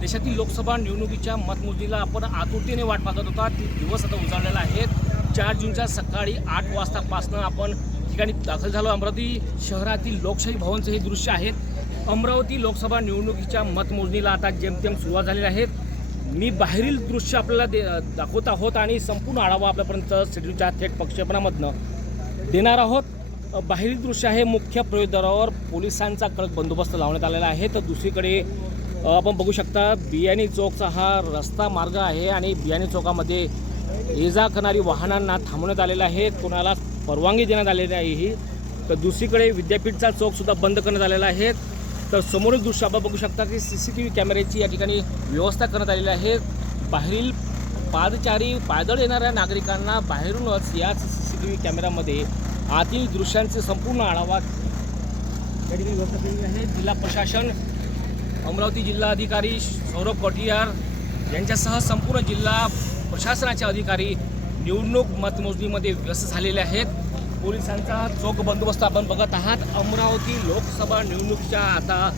देशातील लोकसभा निवडणुकीच्या मतमोजणीला आपण आतुरतेने वाट पाहत होता ती दिवस आता उजाळलेला आहे चार जूनच्या सकाळी आठ वाजतापासनं आपण ठिकाणी दाखल झालो अमरावती शहरातील लोकशाही भवनचं हे दृश्य आहे अमरावती लोकसभा निवडणुकीच्या मतमोजणीला आता जेमतेम सुरुवात झालेली आहे मी बाहेरील दृश्य आपल्याला दे दाखवत आहोत आणि संपूर्ण आढावा आपल्यापर्यंत सिटीच्या थेट प्रक्षेपणामधनं देणार आहोत बाहेरील दृश्य आहे मुख्य प्रवेशद्वारावर पोलिसांचा कडक बंदोबस्त लावण्यात आलेला आहे तर दुसरीकडे आपण बघू शकता बियाणी चौकचा हा रस्ता मार्ग आहे आणि बियाणी चौकामध्ये ये जा करणारी वाहनांना थांबवण्यात आलेलं आहे कोणाला परवानगी देण्यात आलेली आहे ही तर दुसरीकडे विद्यापीठचा चौकसुद्धा बंद करण्यात आलेला आहे तर समोरील दृश्य आपण बघू शकता की सी सी टी व्ही कॅमेऱ्याची या ठिकाणी व्यवस्था करण्यात आलेली आहे बाहेरील पादचारी पायदळ येणाऱ्या नागरिकांना बाहेरूनच याच सी सी टी व्ही कॅमेऱ्यामध्ये आतील दृश्यांचे संपूर्ण आढावा या ठिकाणी व्यवस्था केलेली आहे जिल्हा प्रशासन अमरावती जिल्हाधिकारी सौरभ कोटियार यांच्यासह संपूर्ण जिल्हा प्रशासनाचे अधिकारी निवडणूक मतमोजणीमध्ये व्यस्त झालेले आहेत पोलिसांचा चोख बंदोबस्त आपण बघत आहात अमरावती लोकसभा निवडणुकीच्या आता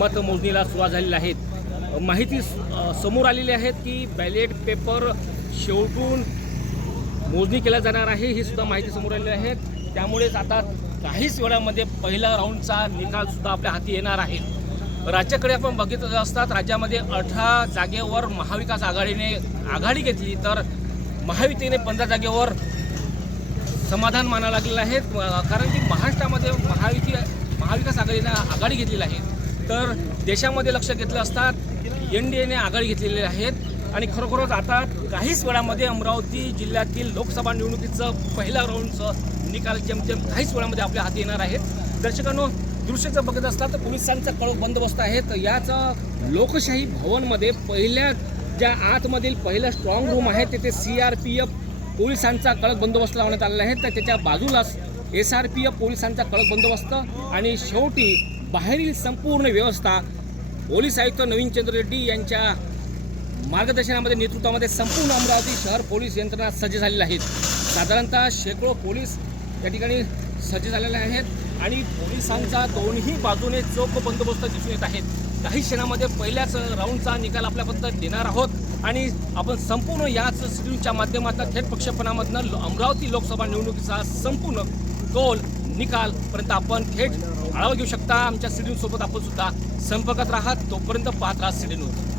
मतमोजणीला सुरुवात झालेली आहेत माहिती समोर आलेली आहेत की बॅलेट पेपर शेवटून मोजणी केल्या जाणार आहे ही सुद्धा माहिती समोर आलेली आहे त्यामुळेच आता काहीच वेळामध्ये पहिला राऊंडचा निकाल सुद्धा आपल्या हाती येणार आहे राज्याकडे आपण बघितलं असतात राज्यामध्ये अठरा जागेवर महाविकास आघाडीने आघाडी घेतली तर महायुतीने पंधरा जागेवर समाधान माना लागलेलं आहे कारण की महाराष्ट्रामध्ये महायुती महाविकास आघाडीने आघाडी घेतलेली आहे तर देशामध्ये लक्ष घेतलं असतात एन डी एने आघाडी घेतलेली आहेत आणि खरोखरच आता काहीच वेळामध्ये अमरावती जिल्ह्यातील लोकसभा निवडणुकीचं पहिला राऊंडचं निकाल जेमतेम काहीच वेळामध्ये आपल्या हाती येणार आहेत दर्शकांनो दृश्य जर बघत असला तर पोलिसांचा कडक बंदोबस्त आहे तर याच लोकशाही भवनमध्ये पहिल्या ज्या आतमधील पहिलं स्ट्रॉंग रूम आहे तेथे सी आर पी एफ पोलिसांचा कडक बंदोबस्त लावण्यात आलेला आहे तर त्याच्या बाजूलाच एस आर पी एफ पोलिसांचा कडक बंदोबस्त आणि शेवटी बाहेरील संपूर्ण व्यवस्था पोलीस आयुक्त नवीन चंद्र रेड्डी यांच्या मार्गदर्शनामध्ये नेतृत्वामध्ये संपूर्ण अमरावती शहर पोलीस यंत्रणा सज्ज झालेल्या आहेत साधारणतः शेकडो पोलीस या ठिकाणी सज्ज झालेले आहेत आणि पोलिसांचा दोन्ही बाजूने चोख बंदोबस्त दिसून येत आहेत काही क्षणामध्ये पहिल्याच राऊंडचा निकाल आपल्याबद्दल देणार आहोत आणि आपण संपूर्ण याच स्क्रीनच्या माध्यमातून थेट पक्षपणामधनं अमरावती लोकसभा निवडणुकीचा संपूर्ण निकाल निकालपर्यंत आपण थेट आढावा घेऊ शकता आमच्या सिडीनसोबत आपण सुद्धा संपर्कात राहत तोपर्यंत पाहत राहा सिडीन्यूज